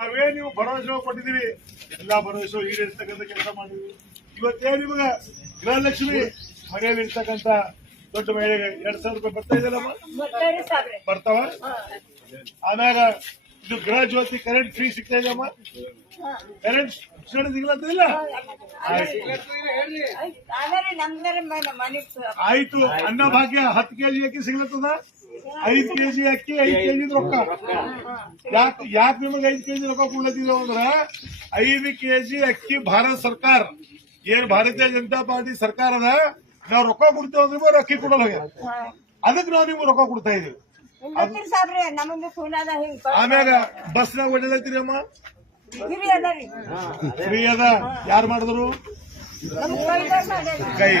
ನಾವೇ ನೀವು ಭರವಸೆ ಕೊಟ್ಟಿದ್ದೀವಿ, ಎಲ್ಲಾ ಭರವಸೆ ಈಡೇರಿಸ್ತಕ್ಕಂಥ ಕೆಲಸ ಮಾಡಿದ್ವಿ. ಇವತ್ತೇ ನಿಮಗ ಗೃಹಲಕ್ಷ್ಮಿ ಮನೆಯಲ್ಲಿ ಇರ್ತಕ್ಕಂಥ ದೊಡ್ಡ ಮಹಿಳೆಗೆ 2,000 ರೂಪಾಯಿ ಬರ್ತಾ ಇದೆಯಲ್ಲಮ್ಮ, ಬರ್ತಾವ. ಆಮ್ಯಾಗ ಇದು ಗೃಹ ಜ್ಯೋತಿ ಕರೆಂಟ್ ಫ್ರೀ ಸಿಗ್ತಾ ಇದೆಯಮ್ಮ, ಕರೆಂಟ್ ಸಿಗ್ಲತ್ತಿಲ್ಲ. ಆಯ್ತು, ಅನ್ನಭಾಗ್ಯ 10 ಕೆಜಿ ಅಕ್ಕಿ ಸಿಗ್ಲತ್ತದ, 5 ಕೆಜಿ ಅಕ್ಕಿ 5 ಕೆಜಿ ರೊಕ್ಕ. ಯಾಕೆ ನಿಮಗೆ 5 ಕೆಜಿ ರೊಕ್ಕ ಕೊಡ್ಲತ್ತಿದ್ದೇವೆ ಅಂದ್ರ 5 ಕೆಜಿ ಅಕ್ಕಿ ಭಾರತ ಸರ್ಕಾರ ಏನ್ ಭಾರತೀಯ ಜನತಾ ಪಾರ್ಟಿ ಸರ್ಕಾರ ಅದ, ನಾವು ರೊಕ್ಕ ಕೊಡ್ತೇವೆ ಅಂದ್ರೆ ಅಕ್ಕಿ ಕೊಡಲ್ಲ, ಅದಕ್ಕೆ ನಾವು ನಿಮ್ಗೆ ರೊಕ್ಕ ಕೊಡ್ತಾ ಇದೀವಿ. ಆಮ್ಯಾಗ ಬಸ್ನಾಗ ಒಳ್ಳೇದೈತಿರಿ ಅಮ್ಮ, ಫ್ರೀ ಅದ. ಯಾರು ಮಾಡಿದ್ರು? ಕೈ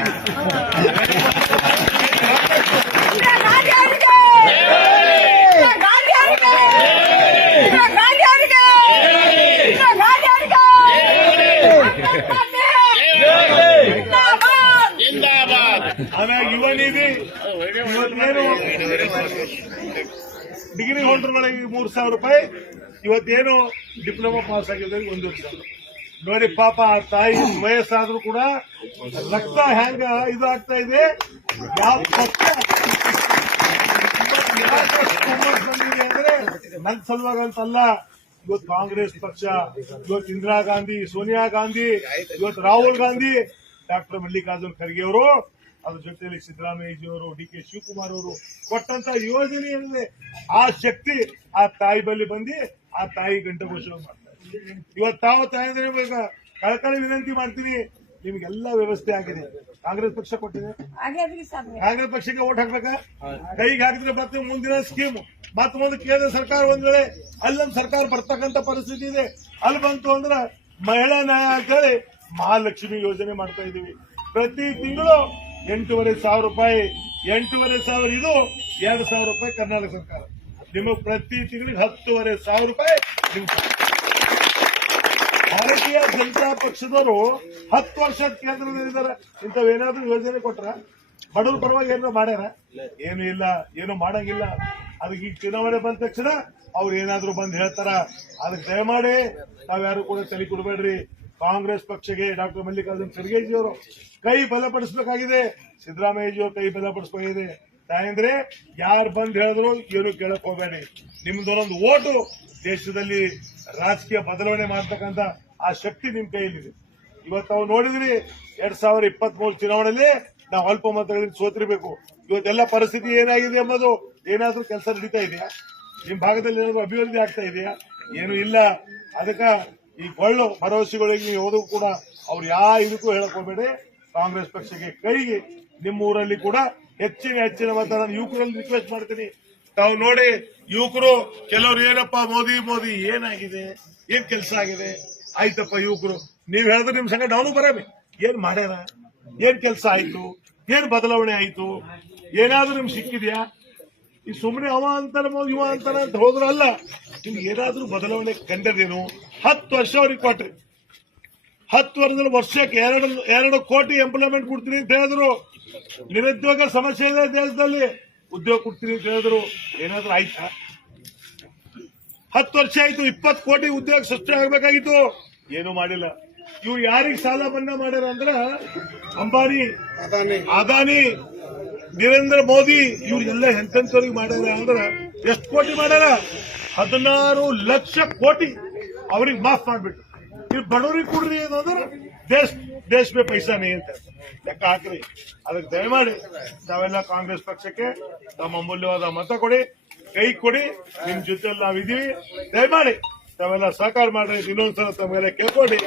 ಆಮ್ಯಾಗ ಯುವ ನಿಧಿ ಇವತ್ತೇನು ಡಿಗ್ರಿ ಹೋಲ್ಡರ್ಗಳಿಗೆ 3,000 ರೂಪಾಯಿ, ಇವತ್ತೇನು ಡಿಪ್ಲೊಮಾ ಪಾಸ್ ಆಗಿರೋದ್ರಿಗೆ 1,000. ನೋಡಿ ಪಾಪ ಆ ತಾಯಿ ವಯಸ್ಸಾದ್ರೂ ಕೂಡ ರಕ್ತ ಹೆಂಗ ಇದು ಆಗ್ತಾ ಇದೆ. ಯಾವ ಪಕ್ಷ ಅಂದ್ರೆ ನನ್ನ ಸಲುವಾಗಿ ಅಂತಲ್ಲ, ಇವತ್ತು ಕಾಂಗ್ರೆಸ್ ಪಕ್ಷ, ಇವತ್ತು ಇಂದಿರಾ ಗಾಂಧಿ, ಸೋನಿಯಾ ಗಾಂಧಿ, ಇವತ್ತು ರಾಹುಲ್ ಗಾಂಧಿ, ಡಾಕ್ಟರ್ ಮಲ್ಲಿಕಾರ್ಜುನ್ ಖರ್ಗೆ ಅವರು, ಅದ್ರ ಜೊತೆಯಲ್ಲಿ ಸಿದ್ದರಾಮಯ್ಯಜಿಯವರು, ಡಿ ಕೆ ಶಿವಕುಮಾರ್ ಅವರು ಕೊಟ್ಟಂತ ಯೋಜನೆ ಏನಿದೆ, ಆ ಶಕ್ತಿ ಆ ತಾಯಿ ಬಳಿ ಬಂದು ಆ ತಾಯಿ ಗಂಟೆ ಘೋಷಣೆ ಮಾಡ್ತಾರೆ. ಇವತ್ತು ತಾವು ತಾಯಿ ಅಂದ್ರೆ ಕಳಕಳಿ ವಿನಂತಿ ಮಾಡ್ತೀನಿ, ನಿಮ್ಗೆಲ್ಲ ವ್ಯವಸ್ಥೆ ಆಗಿದೆ. ಕಾಂಗ್ರೆಸ್ ಪಕ್ಷ ಕೊಟ್ಟಿದೆ, ಕಾಂಗ್ರೆಸ್ ಪಕ್ಷಕ್ಕೆ ಓಟ್ ಹಾಕ್ಬೇಕಾ? ಕೈಗೆ ಹಾಕಿದ್ರೆ ಮತ್ತೆ ಮುಂದಿನ ಸ್ಕೀಮ್ ಮತ್ತೆ ಮುಂದೆ ಕೇಂದ್ರ ಸರ್ಕಾರ ಒಂದ್ ವೇಳೆ ಅಲ್ಲೊಂದು ಸರ್ಕಾರ ಬರ್ತಕ್ಕಂಥ ಪರಿಸ್ಥಿತಿ ಇದೆ, ಅಲ್ಲಿ ಬಂತು ಅಂದ್ರೆ ಮಹಿಳಾ ನ್ಯಾಯ ಅಂತೇಳಿ ಮಹಾಲಕ್ಷ್ಮಿ ಯೋಜನೆ ಮಾಡ್ತಾ ಇದೀವಿ. ಪ್ರತಿ ತಿಂಗಳು 8,500 ರೂಪಾಯಿ, 8,500 ಇದು 2,000 ರೂಪಾಯಿ ಕರ್ನಾಟಕ ಸರ್ಕಾರ. ನಿಮಗೆ ಪ್ರತಿ ತಿಂಗಳಿಗೆ 10,500 ರೂಪಾಯಿ. ಭಾರತೀಯ ಜನತಾ ಪಕ್ಷದವರು 10 ವರ್ಷದ ಕೇಂದ್ರದಲ್ಲಿದ್ದಾರೆ. ಇಂಥವೇನಾದ್ರೂ ಯೋಜನೆ ಕೊಟ್ರ ಬಡವ್ರ ಪರವಾಗಿ ಏನಾದ್ರು ಮಾಡ್ಯಾರ? ಏನು ಇಲ್ಲ, ಏನು ಮಾಡಂಗಿಲ್ಲ. ಅದಕ್ಕೆ ಈಗ ಚುನಾವಣೆ ಬಂದ ತಕ್ಷಣ ಅವ್ರು ಏನಾದ್ರು ಬಂದು ಹೇಳ್ತಾರ. ಅದಕ್ಕೆ ದಯಮಾಡಿ ತಾವ್ಯಾರು ಕೂಡ ತಲೆ ಕೊಡಬೇಡ್ರಿ. ಕಾಂಗ್ರೆಸ್ ಪಕ್ಷಕ್ಕೆ ಡಾಕ್ಟರ್ ಮಲ್ಲಿಕಾರ್ಜುನ್ ಖರ್ಗೆಜಿಯವರು ಕೈ ಬಲಪಡಿಸಬೇಕಾಗಿದೆ, ಸಿದ್ದರಾಮಯ್ಯಜಿಯವರು ಕೈ ಬಲಪಡಿಸಬೇಕಾಗಿದೆ. ತಾಯಂದ್ರೆ ಯಾರು ಬಂದ್ ಹೇಳಿದ್ರು ಏನು ಕೇಳಕ್ ಹೋಗಬೇಡಿ. ನಿಮ್ದೊಂದೊಂದು ಓಟು ದೇಶದಲ್ಲಿ ರಾಜಕೀಯ ಬದಲಾವಣೆ ಮಾಡ್ತಕ್ಕಂಥ ಆ ಶಕ್ತಿ ನಿಮ್ ಕೈಯಲ್ಲಿದೆ. ಇವತ್ತು ನಾವು ನೋಡಿದ್ರಿ 2023 ಚುನಾವಣೆಯಲ್ಲಿ ನಾವು ಅಲ್ಪ ಮತಗಳಿಂದ ಸೋತಿರ್ಬೇಕು. ಇವತ್ತೆಲ್ಲ ಪರಿಸ್ಥಿತಿ ಏನಾಗಿದೆ ಎಂಬುದು ಏನಾದ್ರೂ ಕೆಲಸ ನಡೀತಾ ಇದೆಯಾ? ನಿಮ್ ಭಾಗದಲ್ಲಿ ಏನಾದ್ರು ಅಭಿವೃದ್ಧಿ ಆಗ್ತಾ ಇದೆಯಾ? ಏನು ಇಲ್ಲ. ಅದಕ್ಕ ಈ ಕೊಳ್ಳು ಭರವಸೆಗಳಿಗೆ ನೀವು ಹೋದ್ರು ಕೂಡ ಅವ್ರು ಇದಕ್ಕೂ ಹೇಳಕ್ ಹೋಗಬೇಡಿ. ಕಾಂಗ್ರೆಸ್ ಪಕ್ಷಕ್ಕೆ ಕೈಗೆ ನಿಮ್ಮ ಊರಲ್ಲಿ ಕೂಡ ಹೆಚ್ಚಿನ ಮತ ನಾನು ಯುವಕರಲ್ಲಿ ರಿಕ್ವೆಸ್ಟ್ ಮಾಡ್ತೀನಿ. ತಾವು ನೋಡಿ, ಯುವಕರು ಕೆಲವರು ಏನಪ್ಪ ಮೋದಿ ಏನಾಗಿದೆ, ಏನ್ ಕೆಲಸ ಆಗಿದೆ? ಆಯ್ತಪ್ಪ ಯುವಕರು ನೀವ್ ಹೇಳಿದ್ರೆ ನಿಮ್ ಸಂಘ ನಾವು ಬರಬಿ ಏನ್ ಮಾಡ್ಯಾರ, ಏನ್ ಕೆಲಸ ಆಯ್ತು, ಏನ್ ಬದಲಾವಣೆ ಆಯ್ತು, ಏನಾದ್ರೂ ನಿಮ್ಗೆ ಸಿಕ್ಕಿದ್ಯಾ? ಈ ಸುಮ್ಮನೆ ಅವ ಅಂತಾರ ಇವ ಅಂತಾರ ಅಂತ ಹೋದ್ರಲ್ಲ, ನಿಮ್ಗೆ ಏನಾದ್ರೂ ಬದಲಾವಣೆ ಕಂಡದೇನು? 10 ವರ್ಷ ಅವ್ರಿಗೆ ಕೊಟ್ರಿ, 10 ವರ್ಷದಲ್ಲಿ ವರ್ಷಕ್ಕೆ 2 ಕೋಟಿ ಎಂಪ್ಲಾಯ್ಮೆಂಟ್ ಕೊಡ್ತೀನಿ ಅಂತ ಹೇಳಿದ್ರು. ನಿರುದ್ಯೋಗ ಸಮಸ್ಯೆ ಇದೆ ದೇಶದಲ್ಲಿ, ಉದ್ಯೋಗ ಕೊಡ್ತೀನಿ ಅಂತ ಹೇಳಿದ್ರು. ಏನಾದ್ರೂ ಆಯ್ತಾ? 10 ವರ್ಷ ಆಯ್ತು, 20 ಕೋಟಿ ಉದ್ಯೋಗ ಸೃಷ್ಟಿ ಆಗಬೇಕಾಗಿತ್ತು, ಏನು ಮಾಡಿಲ್ಲ. ಇವ್ರು ಯಾರಿಗೆ ಸಾಲ ಮನ್ನಾ ಮಾಡ್ಯಾರ ಅಂದ್ರ ಅಂಬಾನಿ, ಅದಾನಿ, ನರೇಂದ್ರ ಮೋದಿ, ಇವ್ರಿಗೆಲ್ಲ ಎಂತೆಂಥವ್ರಿಗೆ ಮಾಡ್ಯಾರ ಅಂದ್ರ ಎಷ್ಟು ಕೋಟಿ ಮಾಡ್ಯಾರ? 16 ಲಕ್ಷ ಕೋಟಿ ಅವ್ರಿಗೆ ಮಾಫ್ ಮಾಡ್ಬಿಟ್ಟು ಇವ್ ಬಡವರಿಗೆ ಕೊಡ್ರಿ ಅಂದ್ರೆ ದೇಶ ಮೇ ಪೈಸಾ ನೀ ಅಂತ ಲೆಕ್ಕ ಹಾಕ್ರಿ. ಅದಕ್ಕೆ ದಯಮಾಡಿ ತಾವೆಲ್ಲ ಕಾಂಗ್ರೆಸ್ ಪಕ್ಷಕ್ಕೆ ತಮ್ಮ ಅಮೂಲ್ಯವಾದ ಮತ ಕೊಡಿ, ಕೈ ಕೊಡಿ. ನಿಮ್ ಜೊತೆಯಲ್ಲಿ ನಾವಿದ್ದೀವಿ. ದಯಮಾಡಿ ತಾವೆಲ್ಲ ಸಹಕಾರ ಮಾಡ್ರಿ. ಇನ್ನೊಂದ್ಸಲ ತಮ್ಮೆಲ್ಲ ಕೇಳ್ಕೊಡಿ.